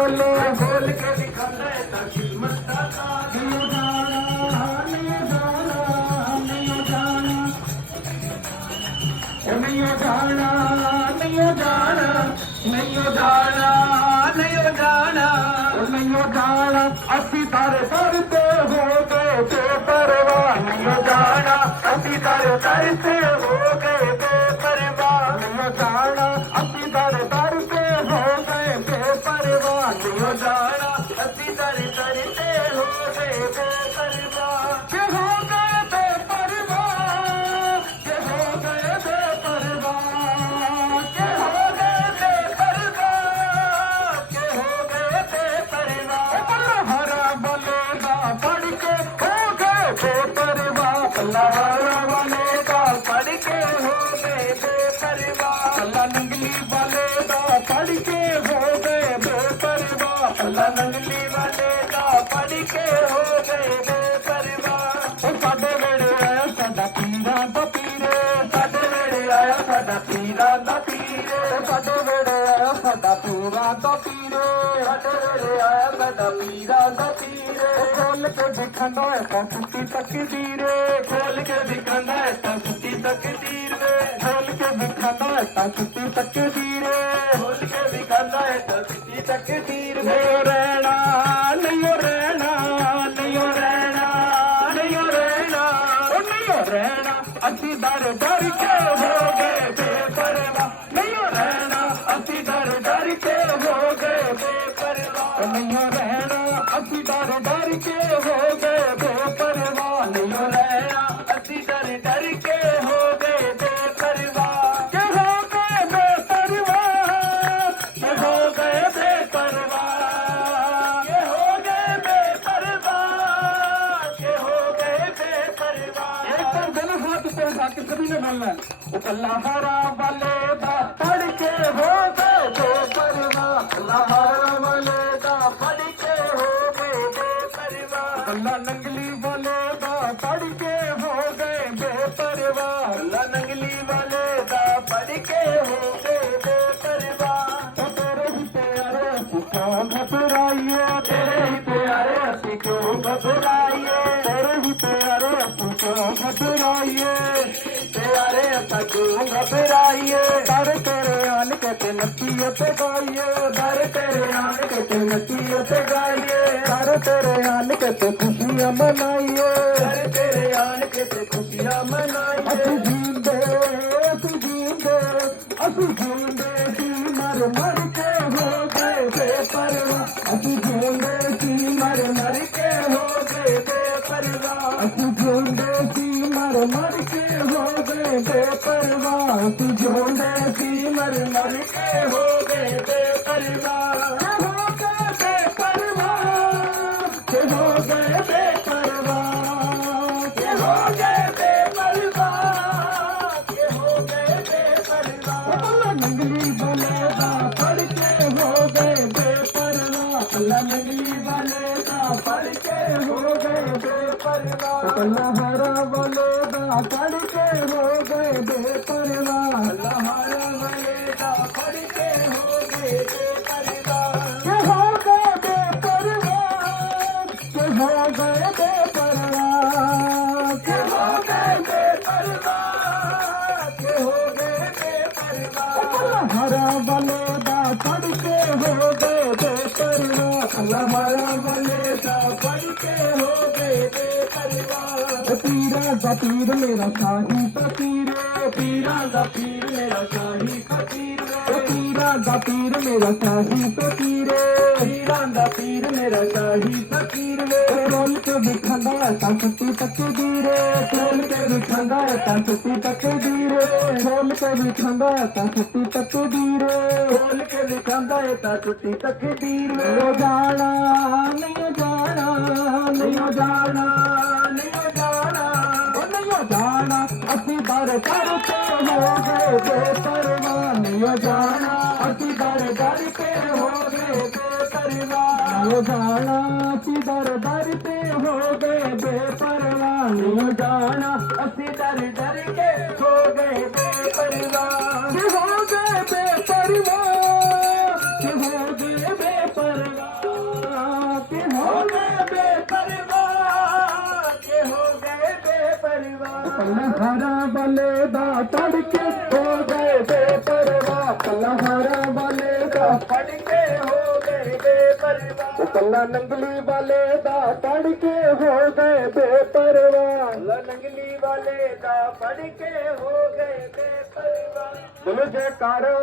बोले खोल के दिखांदा है तां किस्मत दा ताज। नहीं जाना नहीं जाना नहीं जाना नहीं जाना नहीं जाना नहीं जाना नहीं जाना नहीं जाना असी तारे दर ते हो गए बेपरवाह नहीं जाना असी तारे दर ते हो गए बेपरवाह नहीं जाना असी तारे दर ते हो गए बेपरवाह नहीं जाना असी दर दर ते हो गए बेपरवाह। के हो गए बेपरवाह के हो गए बेपरवाह के हो गए बेपरवाह के हो गए बेपरवाह। हरा बलेगा पढ़ के हो गए बेपरवाह अल्लाह हरा बलेगा पढ़ के हो गए बेपरवाह। अल्लाह नंगली बलेगा पढ़ के हो गए बेपरवाह अल्लाह नंगली वाले दा पढ़ के हो गए बेपरवाह। साडे वेड़े आया साडा पीरां दा पीरे साडे वेड़े आया साडा पीरां दा पीरे। साडे वेड़े आया साडा पीरां दा पीरे साडे वेड़े आया साडा पीरां दा पीरे। खोल के दिखांदा है तां सुੱਤੀ तकदीरे खोल के दिखांदा है तां सुੱਤੀ तकदीर वे। खोल के दिखांदा है तां सुੱਤੀ तकदीरे खोल के दिखांदा है तां सुੱਤੀ तकदीर वे। नहीं रहना नहीं रहना नहीं रहना नहीं रहना नहीं रहना असी दर दर के हो गए बेपरवाह नहीं रहना असी दर दर के हो गए बेपरवाह। नहीं रहना असी दर दर के हो गए बेपरवाह नहीं रहना असी डर डर के हो गए बेपरवाह। के हो गए बेपरवाह के हो गए बेपरवाह के हो गए बेपरवाह के हो गए बेपरवाह। एक बार दोनों हाथ ऊपर उठा के सभी ने बोलना है अल्लाह हरा वाले दा पढ़ के हो गए बेपरवाह अल्लाह हरा वाले दा पढ़ के हो गए बेपरवाह। अल्लाह नंगली वाले दा पढ़ के हो गए बेपरवाह अल्लाह नंगली वाले दा पढ़ के हो गए बेपरवाह। तो तेरे ही प्यारे असी क्यों घबराइए तेरे ही प्यारे असी क्यों घबराइए। तेरे ही प्यारे असी क्यों घबराइए प्यारे असा क्यों घबराइए। दर तेरे आन के ते नसीहत गाइए दर तेरे आन के ते नसीहत गाइए। दर तेरे आन के ते खुशियां मनाइए दर तेरे आन के ते खुशियां मनाइए। असि जींदे सी मर मर के हो गए बेपरवाह असि जींदे सी मर मर के हो गए बेपरवाह। असि जींदे सी मर मर के हो गए बेपरवाह असि जींदे सी मर मर के हो गए बेपरवाह। के हो गए बेपरवाह के हो गए बेपरवाह के हो गए बेपरवाह। अल्लाह नंगली वाले दा पढ़ के हो गए बेपरवाह अल्लाह नंगली वाले दा पढ़ के हो गए बेपरवाह अल्लाह हरा वाले दा पढ़ के हो गए बेपरवाह अल्लाह हरा वाले दा पढ़ के हो गए बेपरवाह। के हो गए बेपरवाह के हो गए बेपरवाह के हो गए बेपरवाह के हो गए बेपरवाह। अल्लाह हरा वाले दा पढ़ के हो गए बेपरवाह अल्लाह हरा वाले दा पढ़ के हो गए बेपरवाह। पीरा दा पीर मेरा शाही फकीर पीरां दा पीर मेरा शाही फकीर वे। पीरा दा पीर मेरा शाही फकीर पीरां दा पीर मेरा शाही फकीर वे। रोल के दिखांदा है तां सुੱਤੀ तकदीरे खोल के दिखांदा है तां सुੱਤੀ तकदीरे रोल के दिखांदा है तां सुੱਤੀ तकदीरे खोल के दिखांदा है तां सुੱਤੀ तकदीर वे। नहीं जाना नहीं जाना नहीं जाना नहीं जाना नहीं जाना असी दर दर पे हो गए बेपरवाह नहीं जाना असी दर दर पे हो गए बेपरवाह नहीं जाना असी दर दर पे हो गए बेपरवाह नहीं जाना असी डर डर के हो गए बेपरवाह। हो गए बेपरवाह हो गए बेपरवाह ਪੱਲਹਾਰਾਂ ਵਾਲੇ ਦਾ ਪੜ ਕੇ ਹੋ ਗਏ ਬੇਪਰਵਾਹ ਪੱਲਹਾਰਾਂ ਵਾਲੇ ਦਾ ਪੜ ਕੇ ਹੋ ਗਏ ਬੇਪਰਵਾਹ ਪੱਲਾ ਨੰਗਲੀ ਵਾਲੇ ਦਾ ਪੜ ਕੇ ਹੋ ਗਏ ਬੇਪਰਵਾਹ ਨੰਗਲੀ ਵਾਲੇ ਦਾ ਪੜ ਕੇ ਹੋ ਗਏ ਬੇਪਰਵਾਹ ਬੋਲੋ ਜੈਕਾਰਾ